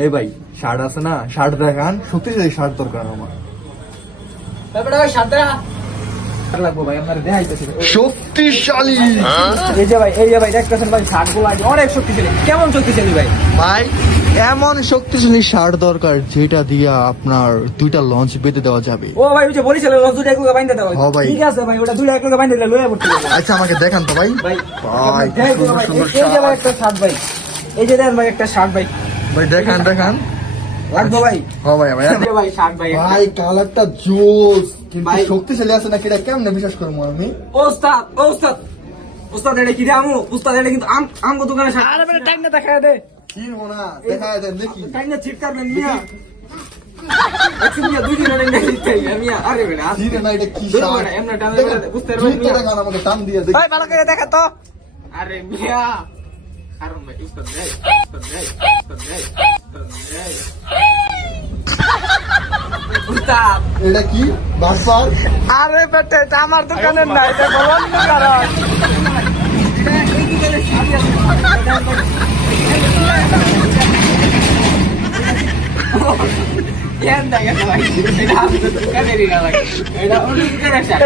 এই ভাই শার্ট আছে না, শার্ট দেখান, শক্তিশালী শার্ট দরকার আমার। লাগবো ভাই, আপনার দেখাইতেছি শক্তিশালী। এই যে ভাই দেখতেছেন ভাই, শার্ট গুলো অনেক শক্তিশালী। কেমন শক্তিশালী ভাই? ভাই এমন শক্তিশালী শার্ট দরকার যেটা দিয়ে আপনার 2টা লঞ্চ বেঁধে দেওয়া যাবে। ও ভাই ওই যে বলেছিল লঞ্চ 2টা একলগে বাইন্ধে দেওয়া। হ্যাঁ ভাই, ঠিক আছে ভাই, ওটা 2টা একলগে বাইন্ধে দিলে লয়ে পড়তে হবে। আচ্ছা আমাকে দেখান তো ভাই। ভাই ভাই সুন্দর সুন্দর এই যে ভাই একটা শার্ট ভাই, এই যে দেন ভাই একটা শার্ট ভাই। ভাই দেখান লাগবো ভাই? হ্যাঁ ভাই ভাই ভাই শার্ট ভাই, ভাই কালারটা জোস, কিন্তু ভাই শক্তিশালী আছে নাকি এটা কেমনে বিশ্বাস করবো আমি? ওস্তাদ এটা কি আমু? ওস্তাদ এটা কিন্তু আমগো দোকানে শার্ট। আরে বেটা টাইম না দেখায় দে। কি হোনা দেখায় দেন দেখি। টাইম না চিটকার না নিয়া। একটু মিয়া 2 দিন আগে দেখতে মিয়া। আরে বেটা কি রে না এটা কি শার্ট? শার্ট? এমন টান দিয়ে বুঝতে পারবেন জুতো দেখান আমাকে, টান দিয়ে দেখি। ভাই ভালো করে দেখা তো। আরে মিয়া কারণ ভাই উস্তাদ ভাই, উস্তাদ এটা কি বাসপার? আরে বেটা এটা আমার দোকানের না, এটা বলন দোকান।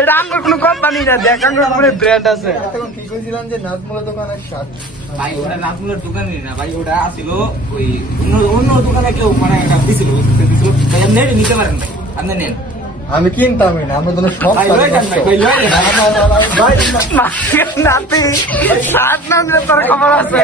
এটা আমার কোনো কোম্পানি না, দেখ আমার কোনো ব্র্যান্ড আছে। এখন ঠিক হয়েছিলাম যে নাজমুলের দোকানের শার্ট। ভাই ওটা নাজমুলের দোকানে না ভাই, ওটা আসিল ওই অন্য দোকানে কেউ মানে এটা দিছিল ভাই। আপনি নিতে পারেন ভাই, আপনি নেন। আমি কিনতামই না, আমরা ধরো সব ভাই লয়ে যান ভাই, লয়ে যান। নাতি শার্ট নামলে তোর খবর আছে।